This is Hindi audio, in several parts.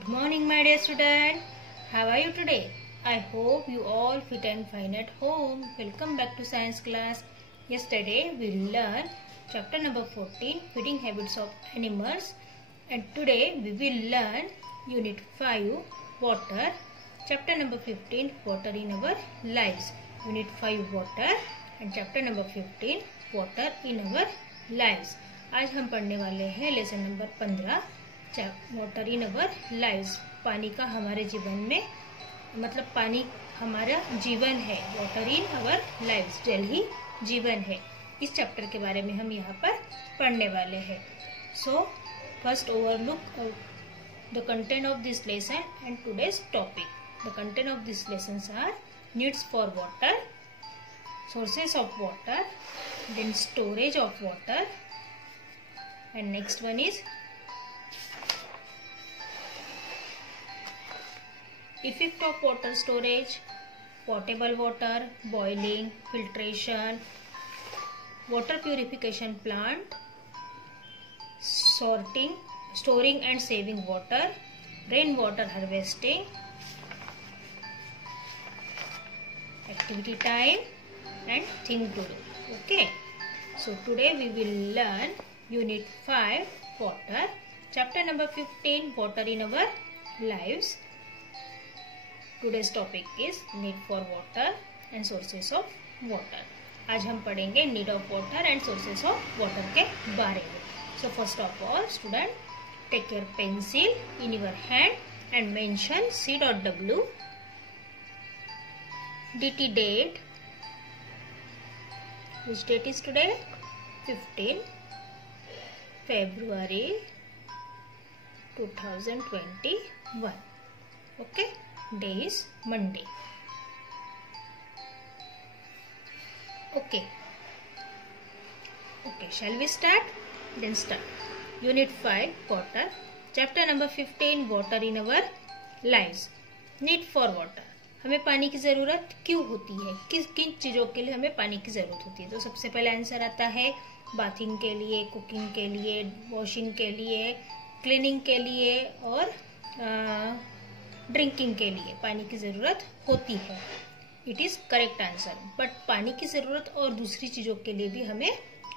Good morning, my dear student. How are you today? I hope you all fit and fine at home. Welcome back to science class. Yesterday we learned chapter number 14, feeding habits of animals, and today we will learn unit 5, water, chapter number 15, water in our lives. Unit 5, water, and chapter number 15, water in our lives. आज हम पढ़ने वाले हैं lesson number 15, water in our lives. पानी का हमारे जीवन में, मतलब पानी हमारा जीवन है. वाटर इन अवर लाइव्स, जल ही जीवन है. इस चैप्टर के बारे में हम यहाँ पर पढ़ने वाले हैं. So first overlook the content of this lesson and today's topic. The content of this lessons our needs for water, sources of water, then storage of water, and next one is effect of water storage, potable water, boiling, filtration, water purification plant, storing and saving water, rainwater harvesting, activity time and thing to do. Okay, so today we will learn unit 5, water, chapter number 15, water in our lives. Today's topic is need for water and sources of water. आज हम पढ़ेंगे need of water and sources of water के बारे में. So first of all, student, take your pencil in your hand and mention C.W, DT date. Which date is today? 15 February 2021. Okay, day is Monday. Okay, shall we start? Then start. Unit 5, water, chapter number 15, water in our lives. Need for water. हमें पानी की ज़रूरत क्यों होती है, किन चीज़ों के लिए हमें पानी की ज़रूरत होती है. तो सबसे पहले आंसर आता है बाथिंग के लिए, कुकिंग के लिए, वॉशिंग के लिए, क्लीनिंग के लिए और ड्रिंकिंग के लिए पानी की ज़रूरत होती है. It is correct answer. But पानी की ज़रूरत और दूसरी चीज़ों के लिए भी हमें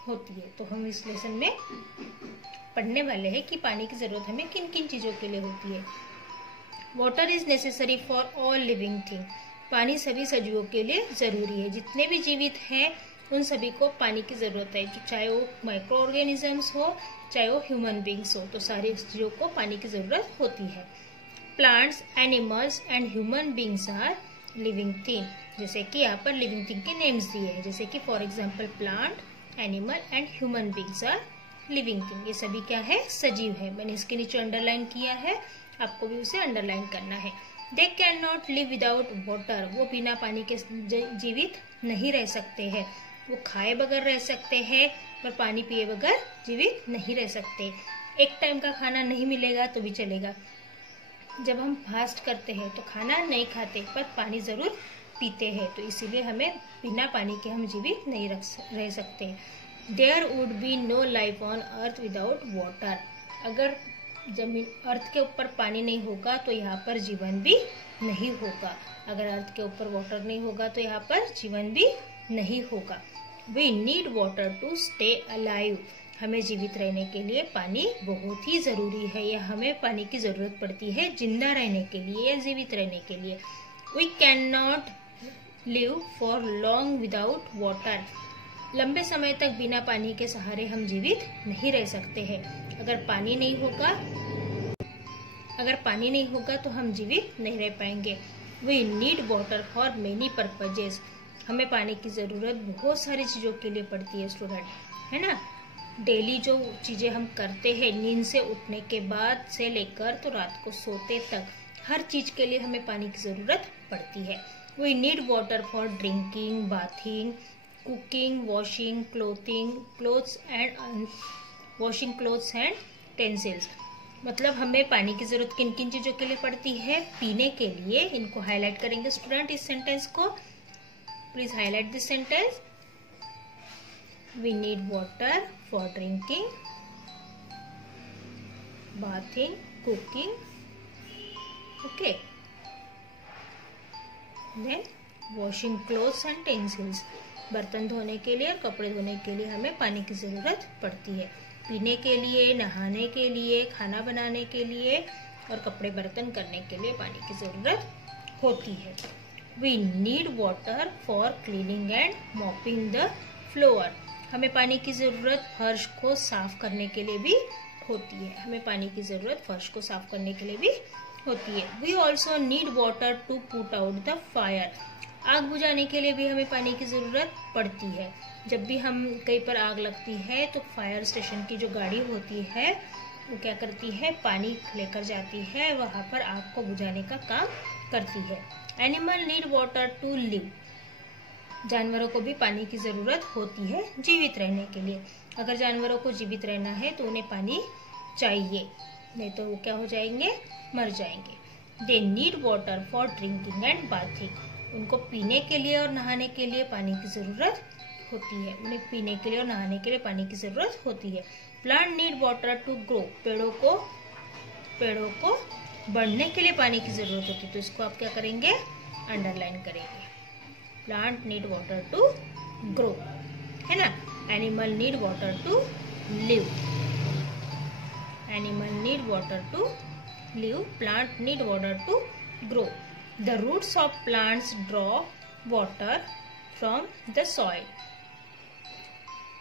होती है. तो हम इस लेसन में पढ़ने वाले हैं कि पानी की ज़रूरत हमें किन किन चीज़ों के लिए होती है. Water is necessary for all living thing. पानी सभी सजीवों के लिए जरूरी है. जितने भी जीवित हैं उन सभी को पानी की जरूरत है, चाहे वो माइक्रो ऑर्गेनिजम्स हो, चाहे वो ह्यूमन बींग्स हो. तो सारी चीजों को पानी की जरूरत होती है. Plants, animals and human beings are living thing. जैसे कि यहाँ पर लिविंग थिंग के नेम्स दिए हैं, जैसे कि for example plant, animal and human beings are living thing. ये सभी क्या है? सजीव है. मैंने इसके नीचे अंडरलाइन किया है, आपको भी उसे अंडरलाइन करना है. They can not live without water. वो बिना पानी के जीवित नहीं रह सकते हैं. वो खाए बगैर रह सकते हैं पर पानी पिए बगैर जीवित नहीं रह सकते. एक टाइम का खाना नहीं मिलेगा तो भी चलेगा. जब हम फास्ट करते हैं तो खाना नहीं खाते पर पानी जरूर पीते हैं. तो इसीलिए हमें बिना पानी के हम जीवित नहीं रह सकते. There would be no life on earth without water. अगर जमीन अर्थ के ऊपर पानी नहीं होगा तो यहाँ पर जीवन भी नहीं होगा. अगर अर्थ के ऊपर वाटर नहीं होगा तो यहाँ पर जीवन भी नहीं होगा. We need water to stay alive. हमें जीवित रहने के लिए पानी बहुत ही जरूरी है, या हमें पानी की जरूरत पड़ती है जिंदा रहने के लिए या जीवित रहने के लिए. We can not live for long without water. लंबे समय तक बिना पानी के सहारे हम जीवित नहीं रह सकते हैं. अगर पानी नहीं होगा तो हम जीवित नहीं रह पाएंगे. We need water for many purposes. हमें पानी की जरूरत बहुत सारी चीजों के लिए पड़ती है स्टूडेंट, है ना. डेली जो चीजें हम करते हैं, नींद से उठने के बाद से लेकर तो रात को सोते तक, हर चीज के लिए हमें पानी की जरूरत पड़ती है. We need water for drinking, bathing, cooking, washing clothes and utensils. मतलब हमें पानी की जरूरत किन किन चीजों के लिए पड़ती है? पीने के लिए. इनको हाईलाइट करेंगे स्टूडेंट इस सेंटेंस को. Please highlight this sentence. We need water for drinking, bathing, cooking, okay. Then washing clothes and utensils, बर्तन धोने के लिए और कपड़े धोने के लिए हमें पानी की जरूरत पड़ती है। पीने के लिए, नहाने के लिए, खाना बनाने के लिए और कपड़े बर्तन करने के लिए पानी की जरूरत होती है। We need water for cleaning and mopping the floor, हमें पानी की जरूरत फर्श को साफ करने के लिए भी होती है। हमें पानी की जरूरत फर्श को साफ करने के लिए भी होती है। We also need water to put out the fire, आग बुझाने के लिए भी हमें पानी की जरूरत पड़ती है। जब भी हम कहीं पर आग लगती है तो फायर स्टेशन की जो गाड़ी होती है वो क्या करती है, पानी लेकर जाती है, वहां पर आग को बुझाने का काम करती है। Animal need water to live, जानवरों को भी पानी की जरूरत होती है जीवित रहने के लिए। अगर जानवरों को जीवित रहना है तो उन्हें पानी चाहिए, नहीं तो वो क्या हो जाएंगे, मर जाएंगे। They need water for drinking and bathing, उनको पीने के लिए और नहाने के लिए पानी की जरूरत होती है। उन्हें पीने के लिए और नहाने के लिए पानी की जरूरत होती है। Plant need water to grow, पेड़ों को बढ़ने के लिए पानी की जरूरत होती है। तो इसको आप क्या करेंगे, अंडरलाइन करेंगे। Plant need water to grow, है ना। Animal need water to live, animal need water to live, plant need water to grow. The roots of plants draw water from the soil,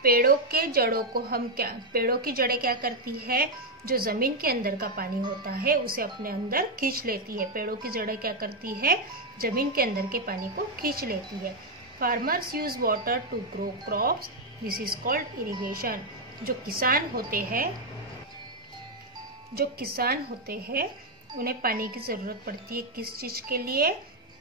पेड़ों के जड़ों को हम क्या, पेड़ों की जड़ें क्या करती है, जो जमीन के अंदर का पानी होता है उसे अपने अंदर खींच लेती है। पेड़ों की जड़ें क्या करती है, जमीन के अंदर के पानी को खींच लेती है। Farmers use water to grow crops, this is called irrigation, जो किसान होते हैं उन्हें पानी की जरूरत पड़ती है। किस चीज के लिए,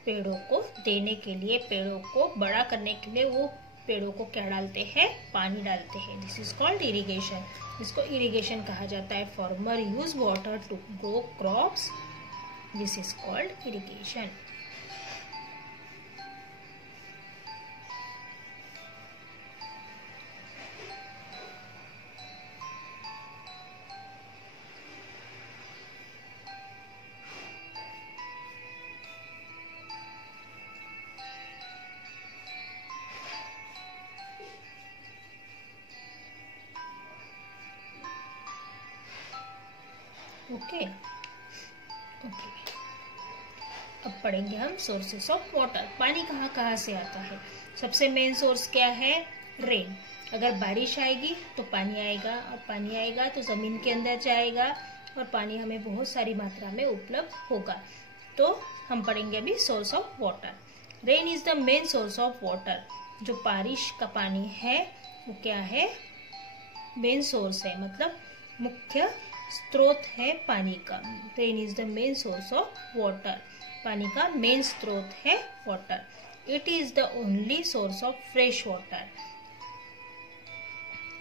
पेड़ों को देने के लिए, पेड़ों को बड़ा करने के लिए वो पेड़ों को क्या डालते हैं, पानी डालते हैं। दिस इज कॉल्ड इरिगेशन, इसको इरिगेशन कहा जाता है। Farmer use water to grow crops, this is called irrigation. Okay, अब पढ़ेंगे हम सोर्सेस ऑफ वाटर, पानी कहाँ कहाँ से आता है। सबसे मेन सोर्स क्या है, रेन। अगर बारिश आएगी तो पानी आएगा, और पानी आएगा तो जमीन के अंदर जाएगा और पानी हमें बहुत सारी मात्रा में उपलब्ध होगा। तो हम पढ़ेंगे अभी source of water. Rain is the main source of water, जो बारिश का पानी है वो क्या है, मेन सोर्स है, मतलब मुख्य स्रोत है पानी का। Rain is the main source of water, पानी का मेन स्रोत है water. It is the only source of fresh water,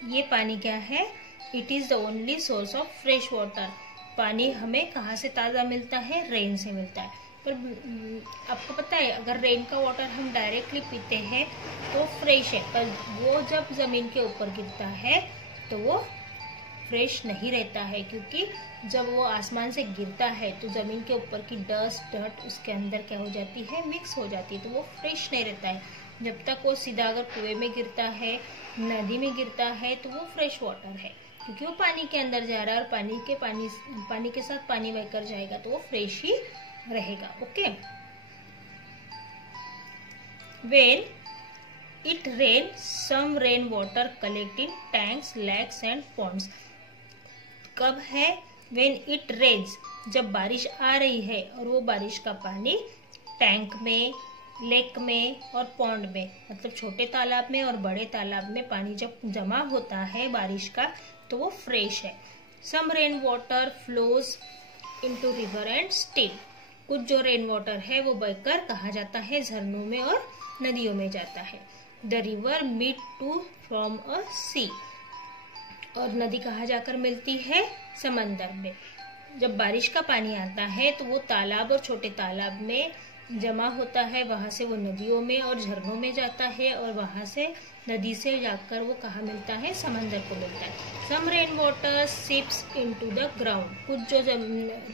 ये पानी क्या है, it is the only source of fresh water. पानी हमें कहाँ से ताज़ा मिलता है, रेन से मिलता है। पर आपको पता है अगर रेन का वाटर हम डायरेक्टली पीते हैं तो फ्रेश है, पर वो जब जमीन के ऊपर गिरता है तो वो फ्रेश नहीं रहता है, क्योंकि जब वो आसमान से गिरता है तो जमीन के ऊपर की डस्ट डर्ट उसके अंदर क्या हो जाती है, मिक्स हो जाती है, तो वो फ्रेश नहीं रहता है। जब तक वो सीधा अगर कुएं में गिरता है, नदी में गिरता है तो वो फ्रेश वाटर है, क्योंकि वो पानी के अंदर जा रहा है और पानी के साथ पानी बहकर जाएगा तो वो फ्रेश ही रहेगा। Okay, when it rain some rain water collect in tanks, lakes and ponds. कब है, वेन इट रेन्स, जब बारिश आ रही है और वो बारिश का पानी टैंक में, लेक में और पॉन्ड में, मतलब छोटे तालाब में और बड़े तालाब में पानी जब जमा होता है बारिश का तो वो फ्रेश है। Some rain water flows into river and stream, कुछ जो रेन वाटर है वो बहकर कहाँ जाता है, झरनों में और नदियों में जाता है। The river meet to from a sea, और नदी कहाँ जाकर मिलती है, समंदर में। जब बारिश का पानी आता है तो वो तालाब और छोटे तालाब में जमा होता है, वहां से वो नदियों में और झरनों में जाता है और वहां से नदी से जाकर वो कहाँ मिलता है, समंदर को मिलता है। Some rain water seeps into the ground, कुछ जो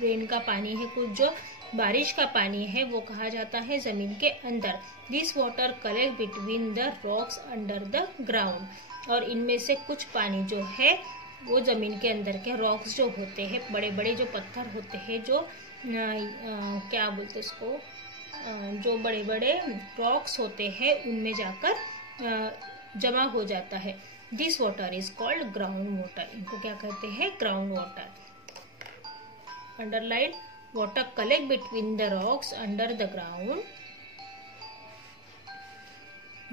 रेन का पानी है, कुछ जो बारिश का पानी है, वो कहा जाता है जमीन के अंदर। This water collect between the rocks under the ground, और इनमें से कुछ पानी जो है वो जमीन के अंदर के रॉक्स जो होते हैं, बड़े बड़े जो पत्थर होते हैं, जो क्या बोलते इसको, जो बड़े बड़े रॉक्स होते हैं, उनमें जाकर जमा हो जाता है। This water is called ground water, इनको क्या कहते हैं, ground water. Underline, water collect between the rocks under the ground.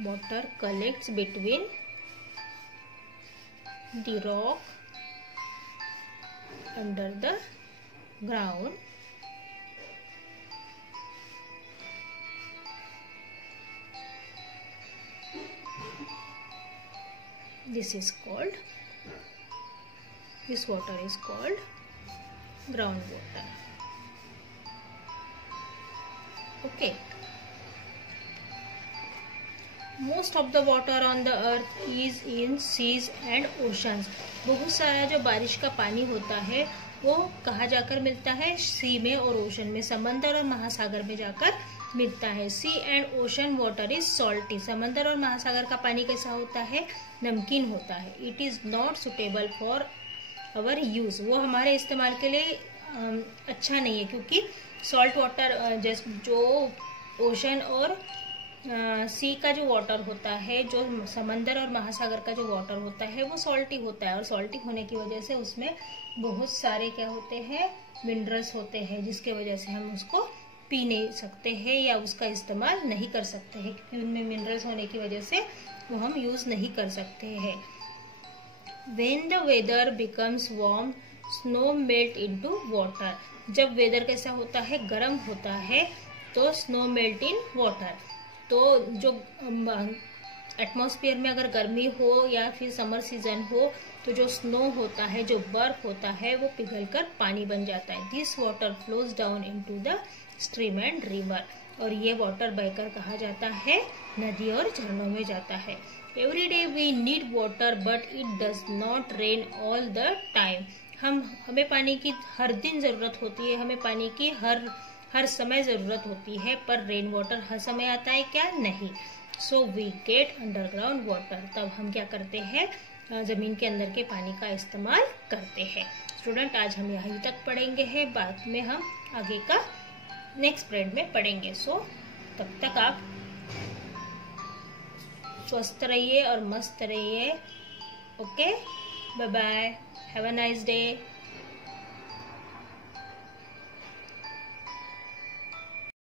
Water collects between the rock under the ground. This water is called groundwater. Okay. Most of the water on the earth is in seas and oceans. बहुत सारा जो बारिश का पानी होता है वो कहाँ जाकर मिलता है, सी में और ओशन में, समंदर और महासागर में जाकर मिलता है। Sea and ocean water is salty, समंदर और महासागर का पानी कैसा होता है, नमकीन होता है। It is not suitable for our use, वो हमारे इस्तेमाल के लिए अच्छा नहीं है, क्योंकि सॉल्ट वाटर जैसे जो ओशन और सी का जो वाटर होता है, जो समंदर और महासागर का जो वाटर होता है, वो सॉल्टी होता है, और सॉल्टी होने की वजह से उसमें बहुत सारे क्या होते हैं, मिनरल्स होते हैं, जिसके वजह से हम उसको पी नहीं सकते हैं या उसका इस्तेमाल नहीं कर सकते हैं, क्योंकि उनमें मिनरल्स होने की वजह से वो हम यूज नहीं कर सकते हैं। When the weather becomes warm, snow melt into water. जब वेदर कैसा होता है, गर्म होता है, तो स्नो मेल्ट इन वाटर। तो जो एटमॉस्फेयर में अगर गर्मी हो या फिर समर सीजन हो, तो जो स्नो होता है, जो बर्फ होता है, वो पिघलकर पानी बन जाता है। This water flows down into the stream and river, और ये वाटर बहकर कहा जाता है, नदी और झरनों में जाता है। Every day we need water but it does not rain all the time. हमें पानी की हर दिन जरूरत होती है, हमें पानी की हर समय जरूरत होती है, पर रेन वाटर हर समय आता है क्या, नहीं। So we get underground water, तब हम क्या करते हैं, जमीन के अंदर के पानी का इस्तेमाल करते हैं। स्टूडेंट, आज हम यहीं तक पढ़ेंगे हैं, बाद में हम आगे का नेक्स्ट पीरियड में पढ़ेंगे। सो तब तक आप स्वस्थ रहिए और मस्त रहिए। Okay, bye bye, have a nice day.